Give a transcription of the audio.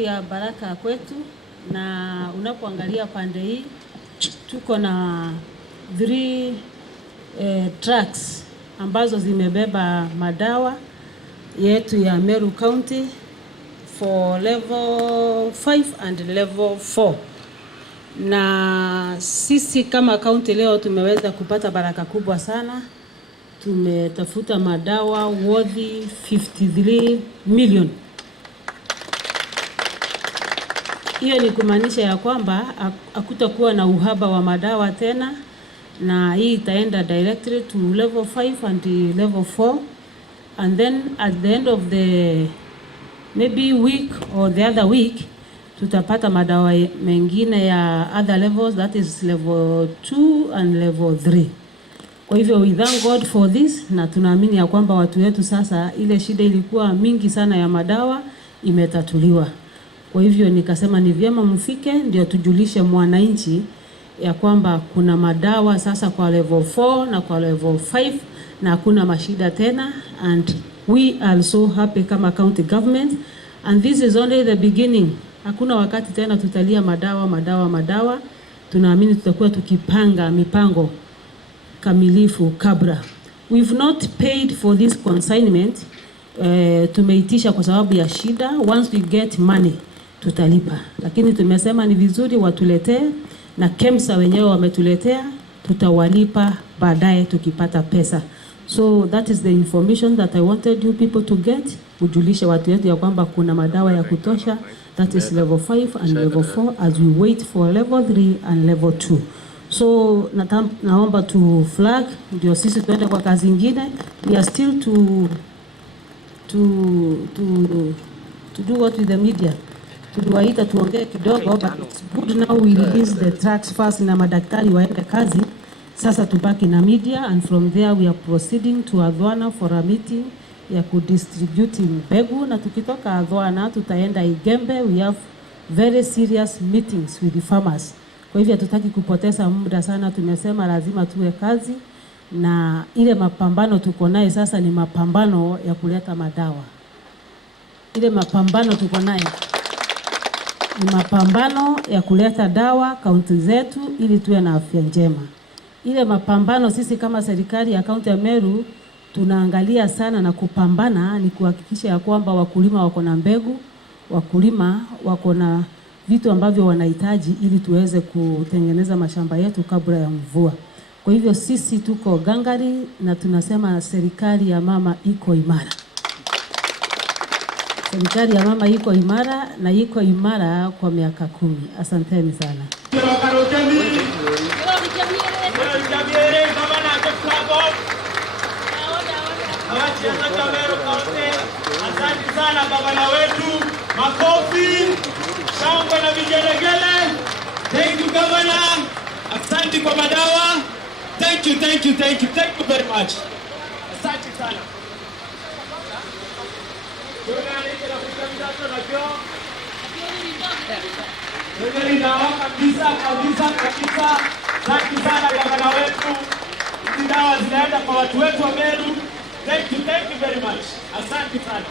siku ya baraka kwetu, na unapoangalia pande hii tuko na 3 trucks ambazo zimebeba madawa yetu ya Meru County for level 5 and level 4. Na sisi kama county leo tumeweza kupata baraka kubwa sana. Tumetafuta madawa worth 53 million. Hiyo ni kumaanisha ya kwamba hakutakuwa na uhaba wa madawa tena, na hii itaenda directly to level 5 and level 4, and then at the end of the maybe week or the other week tutapata madawa mengine ya other levels, that is level 2 and level 3. Kwa hivyo we thank God for this, na tunaamini ya kwamba watu wetu sasa ile shida ilikuwa mingi sana ya madawa imetatuliwa. Kwa hivyo nikasema ni vyema mfike ndio tujulishe mwananchi ya kwamba kuna madawa sasa kwa level 4 na kwa level 5 na hakuna mashida tena, and we are so happy kama county government, and this is only the beginning. Hakuna wakati tena tutalia madawa. Tunaamini tutakuwa tukipanga mipango kamilifu kabla. We've not paid for this consignment. Tumeitisha kwa sababu ya shida. Once we get money tutalipa, lakini tumesema ni vizuri watuletee, na KEMSA wenyewe wametuletea, tutawalipa baadaye tukipata pesa. So that is the information that I wanted you people to get. Ujulishe watu wetu ya kwamba kuna madawa ya kutosha, that is level 5 and level 4 as we wait for level 3 and level 2. So naomba tu flag ndio sisi tuende kwa kazi nyingine. We are still to do what with the media. Tuliwaita tuongee kidogo, but it's good now we release the tracks first na madaktari waende kazi. Sasa tubaki na media, and from there we are proceeding to Adhwana for a meeting ya kudistribute mbegu, na tukitoka Adhwana tutaenda Igembe. We have very serious meetings with the farmers. Kwa hivyo hatutaki kupoteza muda sana, tumesema lazima tuwe kazi, na ile mapambano tuko naye sasa ni mapambano ya kuleta madawa. Ile mapambano tuko naye ni mapambano ya kuleta dawa kaunti zetu ili tuwe na afya njema. Ile mapambano sisi kama serikali ya kaunti ya Meru tunaangalia sana na kupambana ni kuhakikisha ya kwamba wakulima wako na mbegu, wakulima wako na vitu ambavyo wanahitaji ili tuweze kutengeneza mashamba yetu kabla ya mvua. Kwa hivyo sisi tuko gangari, na tunasema serikali ya mama iko imara. Serikali ya mama iko imara, na iko imara kwa miaka 10. Asanteni sana. Asante sana gavana wetu, makofi, shangwe na vigelegele. Thank you governor. Asante kwa madawa. Thank you very much. Asante sana. Kabisa. Asante sana gavana wetu. Hizi dawa zinaenda kwa watu wetu wa Meru. Thank you very much. Asante sana.